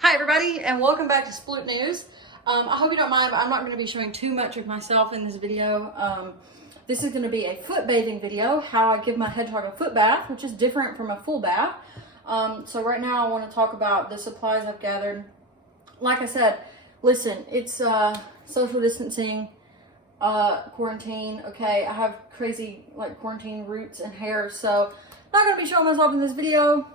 Hi everybody, and welcome back to SPLOOT News. I hope you don't mind, but I'm not going to be showing too much of myself in this video. This is going to be a foot bathing video, how I give my hedgehog a foot bath, which is different from a full bath. So right now I want to talk about the supplies I've gathered. Like I said, listen, it's social distancing, quarantine, okay? I have crazy quarantine roots and hair, so not going to be showing myself in this video.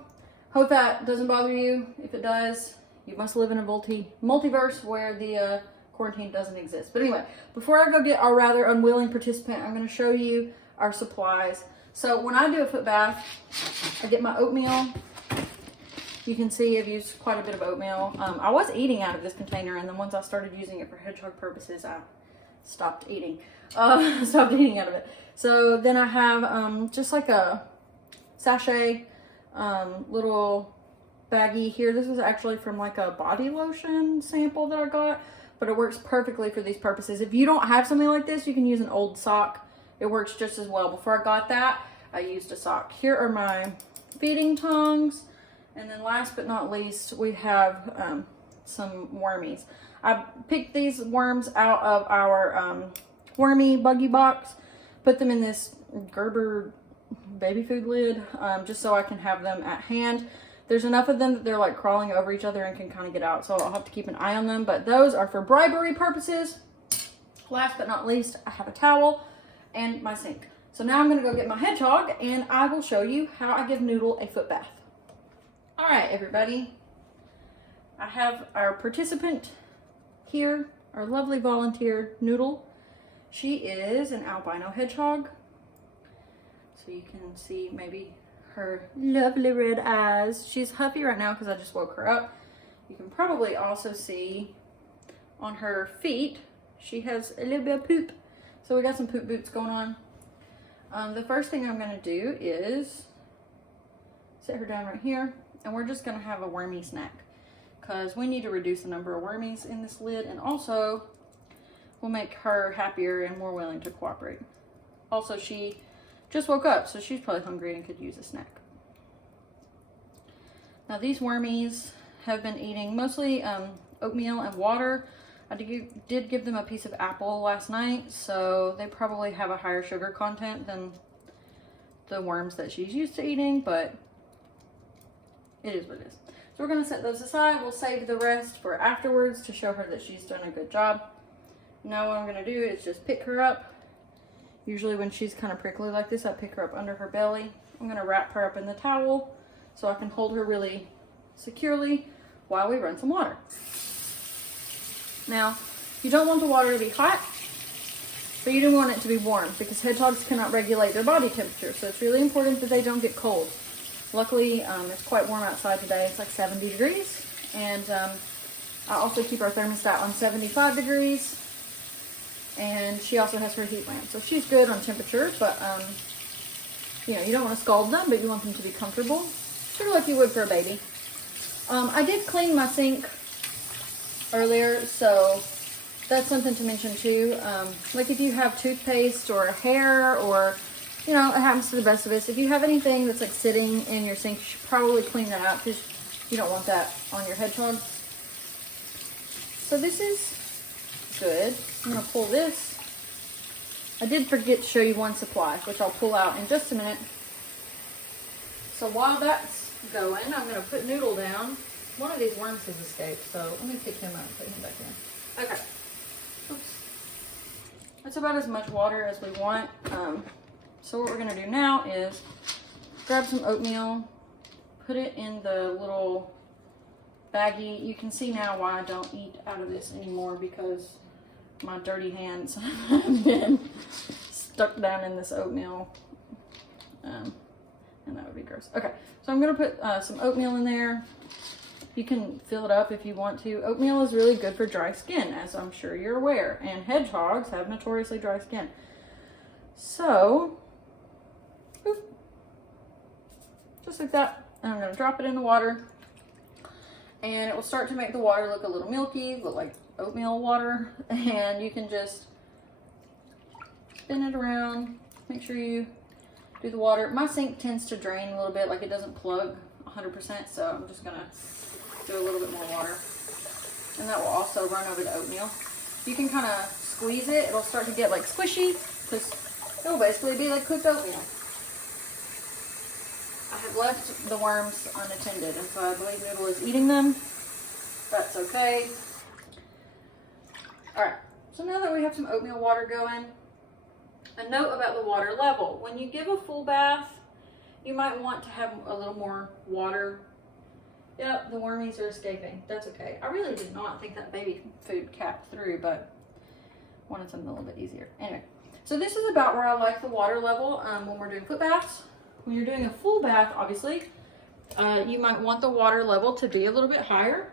Hope that doesn't bother you. If it does, you must live in a multiverse where the quarantine doesn't exist. But anyway, before I go get our rather unwilling participant, I'm going to show you our supplies. So when I do a foot bath, I get my oatmeal. You can see I've used quite a bit of oatmeal. I was eating out of this container, and then once I started using it for hedgehog purposes, I stopped eating. Stopped eating out of it. So then I have just like a sachet, little baggie here. This is actually from like a body lotion sample that I got, but it works perfectly for these purposes. If you don't have something like this, you can use an old sock. It works just as well. Before I got that, I used a sock. Here are my feeding tongs. And then last but not least, we have some wormies. I picked these worms out of our wormy buggy box, put them in this Gerber baby food lid, just so I can have them at hand. There's enough of them that they're like crawling over each other and can kind of get out, so I'll have to keep an eye on them, but those are for bribery purposes. Last but not least, I have a towel and my sink. So now I'm going to go get my hedgehog and I will show you how I give Noodle a foot bath. All right, everybody, I have our participant here, our lovely volunteer, Noodle. She is an albino hedgehog. So you can see maybe her lovely red eyes. She's huffy right now because I just woke her up. You can probably also see on her feet, she has a little bit of poop. So we got some poop boots going on. The first thing I'm gonna do is sit her down right here, and we're just gonna have a wormy snack because we need to reduce the number of wormies in this lid, and also will make her happier and more willing to cooperate. Also, she just woke up, so she's probably hungry and could use a snack. Now these wormies have been eating mostly oatmeal and water. I did give them a piece of apple last night, so they probably have a higher sugar content than the worms that she's used to eating, but it is what it is. So we're gonna set those aside. We'll save the rest for afterwards to show her that she's done a good job. Now what I'm gonna do is just pick her up. Usually when she's kind of prickly like this, I pick her up under her belly. I'm gonna wrap her up in the towel so I can hold her really securely while we run some water. Now, you don't want the water to be hot, but you do want it to be warm because hedgehogs cannot regulate their body temperature. So it's really important that they don't get cold. Luckily, it's quite warm outside today. It's like 70 degrees. And I also keep our thermostat on 75 degrees. And she also has her heat lamp, so she's good on temperature, but you know, you don't want to scald them, but you want them to be comfortable, sort of like you would for a baby. I did clean my sink earlier, so that's something to mention too. Like if you have toothpaste or hair, or you know, it happens to the best of us. If you have anything that's like sitting in your sink, you should probably clean that out because you don't want that on your hedgehog. So this is good. I'm gonna pull this. I did forget to show you one supply, which I'll pull out in just a minute. So while that's going, I'm gonna put Noodle down. One of these worms has escaped, so let me pick him up and put him back in. Okay. Oops. That's about as much water as we want. So what we're gonna do now is grab some oatmeal, put it in the little baggie. You can see now why I don't eat out of this anymore, because my dirty hands have been stuck down in this oatmeal, and that would be gross. Okay, so I'm gonna put some oatmeal in there. You can fill it up if you want to. Oatmeal is really good for dry skin, as I'm sure you're aware, and hedgehogs have notoriously dry skin. So, just like that, and I'm gonna drop it in the water, and it will start to make the water look a little milky, look like oatmeal water, and you can just spin it around. Make sure you do the water. My sink tends to drain a little bit, like it doesn't plug 100%, so I'm just gonna do a little bit more water. And that will also run over the oatmeal. You can kind of squeeze it. It'll start to get like squishy because it'll basically be like cooked oatmeal. I have left the worms unattended, and so I believe Noodle is eating them. That's okay. All right, so now that we have some oatmeal water going, a note about the water level. When you give a full bath, you might want to have a little more water. Yep, the wormies are escaping. That's okay. I really did not think that baby food capped through, but wanted something a little bit easier. Anyway, so this is about where I like the water level when we're doing foot baths. When you're doing a full bath, obviously, you might want the water level to be a little bit higher.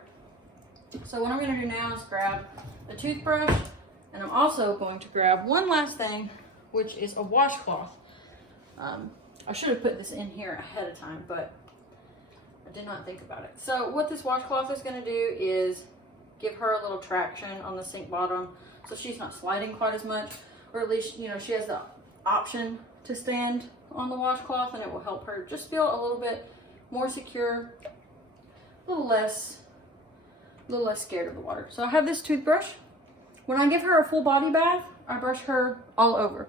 So what I'm going to do now is grab a toothbrush, and I'm also going to grab one last thing, which is a washcloth. I should have put this in here ahead of time, but I did not think about it. So what this washcloth is going to do is give her a little traction on the sink bottom so she's not sliding quite as much, or at least, you know, she has the option to stand on the washcloth, and it will help her just feel a little bit more secure, a little less scared of the water. So I have this toothbrush. When I give her a full body bath, I brush her all over.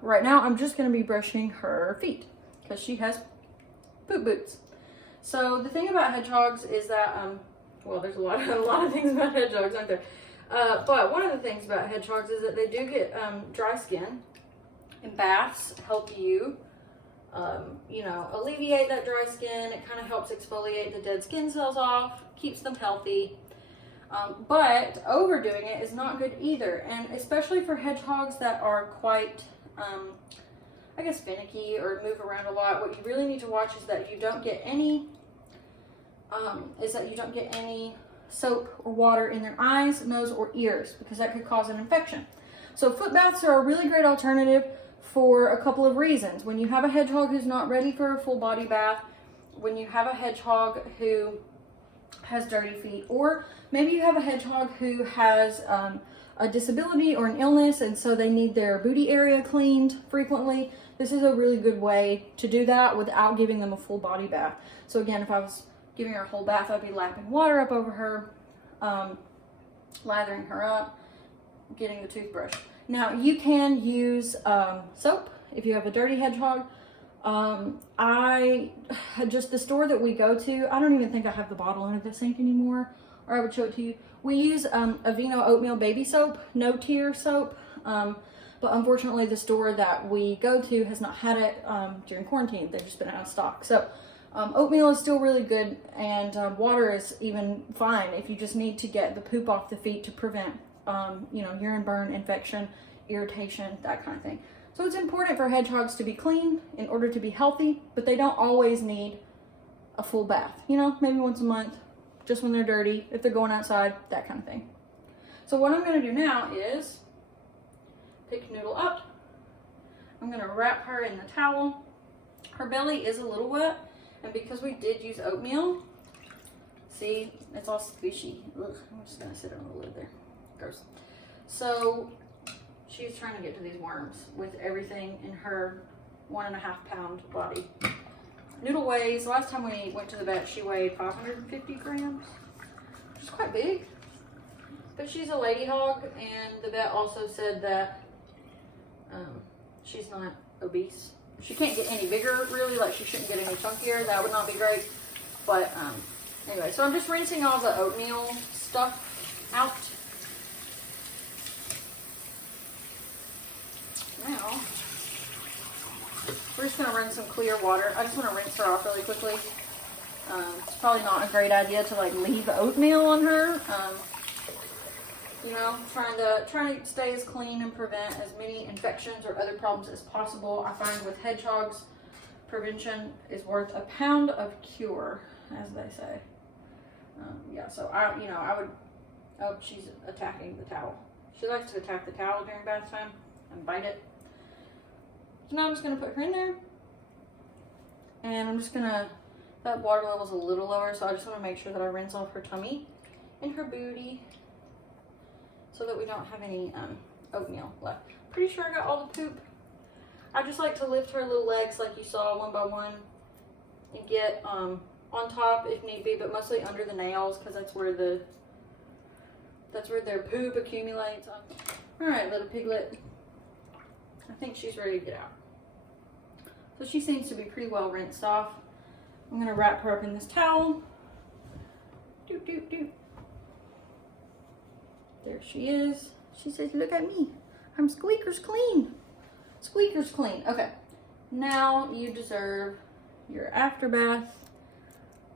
Right now I'm just going to be brushing her feet because she has poop boots. So the thing about hedgehogs is that, well, there's a lot of things about hedgehogs, aren't there? But one of the things about hedgehogs is that they do get dry skin, and baths help you, you know, alleviate that dry skin. It kind of helps exfoliate the dead skin cells off, keeps them healthy. But overdoing it is not good either, and especially for hedgehogs that are quite, I guess, finicky or move around a lot. What you really need to watch is that you don't get any, soap or water in their eyes, nose, or ears, because that could cause an infection. So foot baths are a really great alternative for a couple of reasons. When you have a hedgehog who's not ready for a full body bath, when you have a hedgehog who has dirty feet, or maybe you have a hedgehog who has a disability or an illness, and so they need their booty area cleaned frequently. This is a really good way to do that without giving them a full body bath. So again, if I was giving her a whole bath, I'd be lapping water up over her, lathering her up, getting the toothbrush. Now you can use soap if you have a dirty hedgehog. The store that we go to, I don't even think I have the bottle under the sink anymore, or I would show it to you. We use Aveeno oatmeal baby soap, no tear soap, but unfortunately the store that we go to has not had it during quarantine. They've just been out of stock. So oatmeal is still really good, and water is even fine if you just need to get the poop off the feet to prevent you know, urine burn, infection, irritation, that kind of thing. So it's important for hedgehogs to be clean in order to be healthy, but they don't always need a full bath. You know, maybe once a month, just when they're dirty, if they're going outside, that kind of thing. So what I'm going to do now is pick Noodle up. I'm going to wrap her in the towel. Her belly is a little wet, and because we did use oatmeal, see, it's all squishy. Ugh, I'm just going to sit on the lid there. Gross. So she's trying to get to these worms with everything in her 1.5 pound body. Noodle weighs, last time we went to the vet, she weighed 550 grams, which is quite big. But she's a lady hog, and the vet also said that she's not obese. She can't get any bigger, really, like she shouldn't get any chunkier. That would not be great. But anyway, so I'm just rinsing all the oatmeal stuff out. Now, we're just going to run some clear water. I just want to rinse her off really quickly. It's probably not a great idea to like leave oatmeal on her. You know, trying to stay as clean and prevent as many infections or other problems as possible. I find with hedgehogs, prevention is worth a pound of cure, as they say. Yeah, so I would. Oh, she's attacking the towel. She likes to attack the towel during bath time and bite it. So now I'm just going to put her in there, and I'm just going to, that water level's a little lower, so I just want to make sure that I rinse off her tummy and her booty so that we don't have any oatmeal left. Pretty sure I got all the poop. I just like to lift her little legs like you saw one by one and get all on top if need be, but mostly under the nails because that's where their poop accumulates. All right, little piglet. I think she's ready to get out. So she seems to be pretty well rinsed off. I'm gonna wrap her up in this towel. Doop, doop, doop. There she is. She says, look at me. I'm squeakers clean. Squeakers clean. Okay. Now you deserve your after bath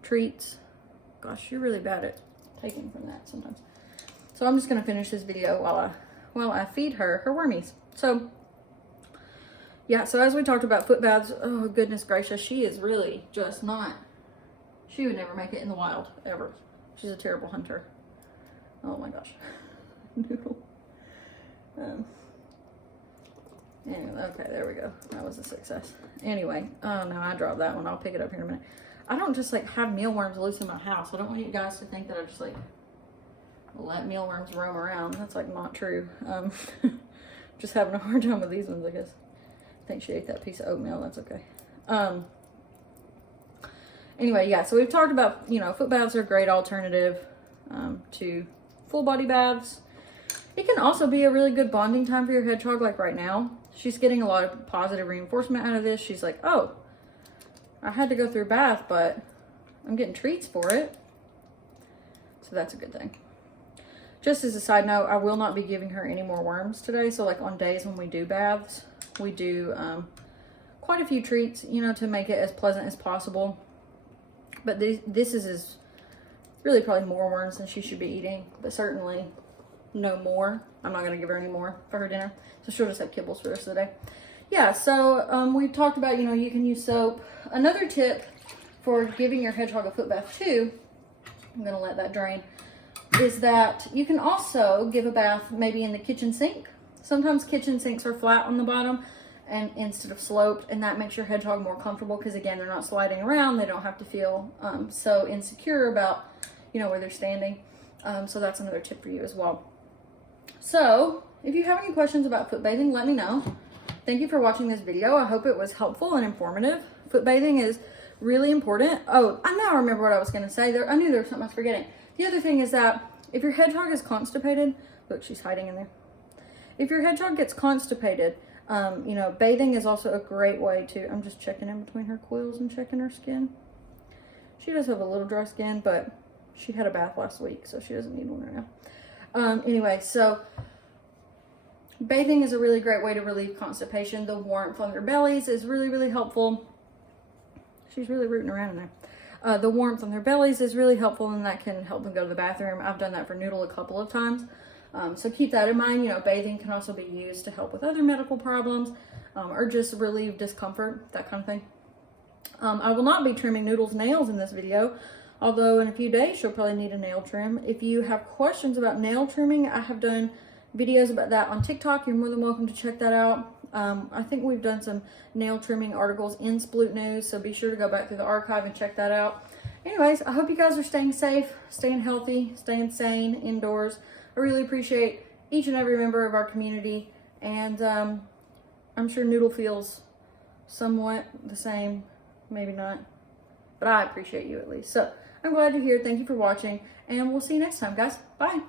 treats. Gosh, you're really bad at taking from that sometimes. So I'm just gonna finish this video while I feed her wormies. So yeah, so as we talked about foot baths, oh goodness gracious, she is really just not, she would never make it in the wild, ever. She's a terrible hunter. Oh my gosh. Noodle. Anyway, okay, there we go. That was a success. Anyway, oh no, I dropped that one. I'll pick it up here in a minute. I don't just like have mealworms loose in my house. I don't want you guys to think that I just like let mealworms roam around. That's like not true. Just having a hard time with these ones, I guess. I think she ate that piece of oatmeal. That's okay. Anyway, yeah, so we've talked about, you know, foot baths are a great alternative to full body baths. It can also be a really good bonding time for your hedgehog, like right now. She's getting a lot of positive reinforcement out of this. She's like, oh, I had to go through a bath, but I'm getting treats for it. So that's a good thing. Just as a side note, I will not be giving her any more worms today. So like on days when we do baths, we do quite a few treats, you know, to make it as pleasant as possible. But this is really probably more worms than she should be eating, but certainly no more. I'm not going to give her any more for her dinner. So she'll just have kibbles for the rest of the day. Yeah, so we talked about, you know, you can use soap. Another tip for giving your hedgehog a foot bath too, I'm going to let that drain, is that you can also give a bath maybe in the kitchen sink. Sometimes kitchen sinks are flat on the bottom and instead of sloped, and that makes your hedgehog more comfortable because again, they're not sliding around. They don't have to feel so insecure about, you know, where they're standing. So that's another tip for you as well. So if you have any questions about foot bathing, let me know. Thank you for watching this video. I hope it was helpful and informative. Foot bathing is really important. Oh, I now remember what I was going to say. I knew there was something I was forgetting. The other thing is that if your hedgehog is constipated, look, she's hiding in there. If your hedgehog gets constipated, you know, bathing is also a great way to, I'm just checking in between her quills and checking her skin. She does have a little dry skin, but she had a bath last week, so she doesn't need one right now. Anyway, so bathing is a really great way to relieve constipation. The warmth on their bellies is really, really helpful. She's really rooting around in there. The warmth on their bellies is really helpful, and that can help them go to the bathroom. I've done that for Noodle a couple of times. So keep that in mind. You know, bathing can also be used to help with other medical problems or just relieve discomfort, that kind of thing. I will not be trimming Noodle's nails in this video, although in a few days she'll probably need a nail trim. If you have questions about nail trimming, I have done videos about that on TikTok. You're more than welcome to check that out. I think we've done some nail trimming articles in SPLOOT News, so be sure to go back through the archive and check that out. Anyways, I hope you guys are staying safe, staying healthy, staying sane indoors. I really appreciate each and every member of our community, and I'm sure Noodle feels somewhat the same, maybe not, but I appreciate you at least. So I'm glad you're here. Thank you for watching, and we'll see you next time, guys. Bye.